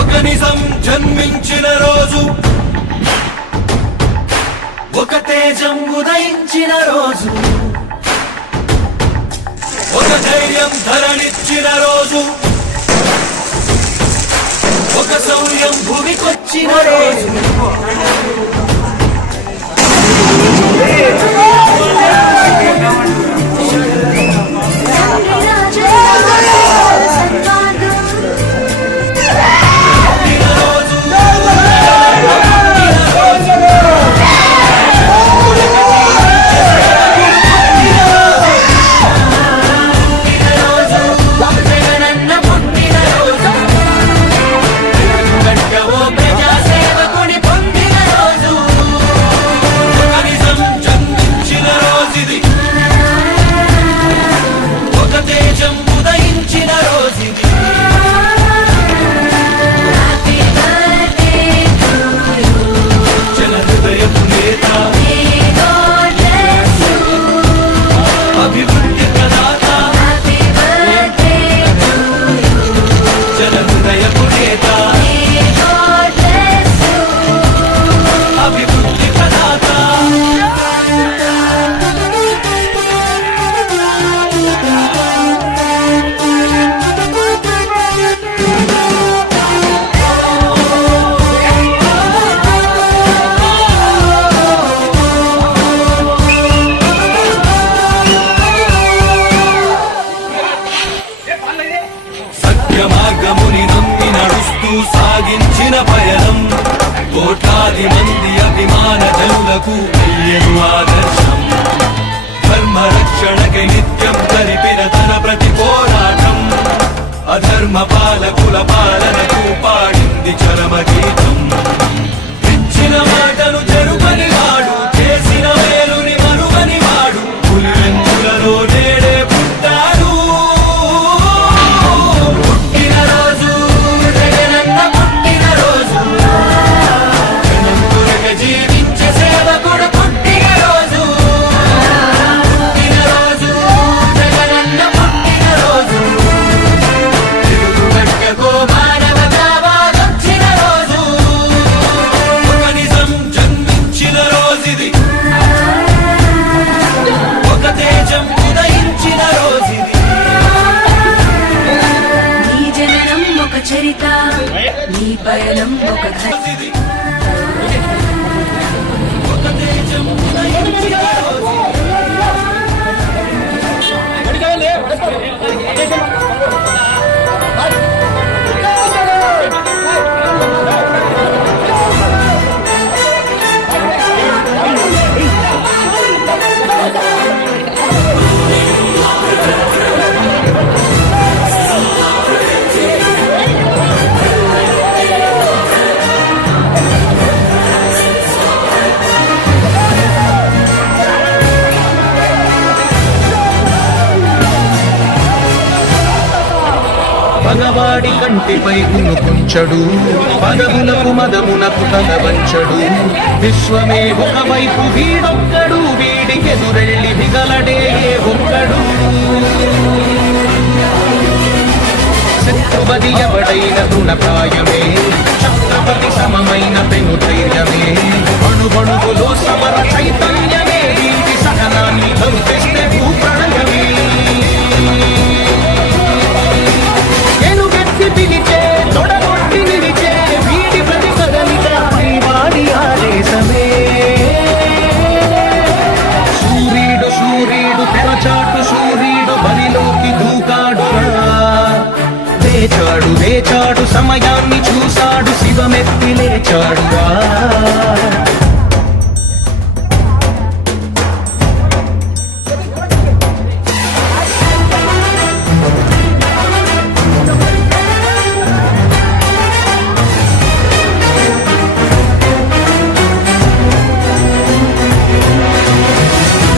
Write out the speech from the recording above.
ఒక నిజం జన్మించిన రోజు, ఒక తేజం ఉదయించిన రోజు, ఒక ధైర్యం ధరణిచ్చిన రోజు, ఒక శౌర్యం భూమికొచ్చిన రోజు. మార్గముని నమ్మి నడుస్తూ సాగించిన పయనం, కోట్లాది మంది అభిమాన జనులకు అయ్యను ఆదర్శం. ధర్మ రక్షణకై నిత్యం జరిపిన తన ప్రతి పోరాటం, అధర్మ పాలకుల పాలనకు పాడింది చరమ గీతం. ఇచ్చిన మాటను చెరుపని వాడు, చేసిన మేలుని మరువని వాడు, పులివెందులలో నేడే పుట్టాడు. నీ పయనం ఒక పగవాడి కంటిపై కుంచెడు, పదమునకు మదమునకు తల వంచడు. విశ్వమే ఒకవైపు వీడొక్కడు, వీడికెదురెళ్ళి మిగలడే ఒక్కడు. శత్రువది ఎవడైన తృణప్రాయమే, ఛత్రపతి సమమైన పెను ధైర్యమే. అణువణువులో సమర చైతన్యమే, వీటి సహనాన్ని చంపేస్తే భూప్రణయమే. పిలిచే తొడగొట్టి నిలిచే వీడి ప్రతి కదలిక వాడి ఆదేశమే. సూర్యుడు తెరచాటు సూర్యుడు బలిలోకి దూకాడురా. వేచాడు సమయాన్ని చూసా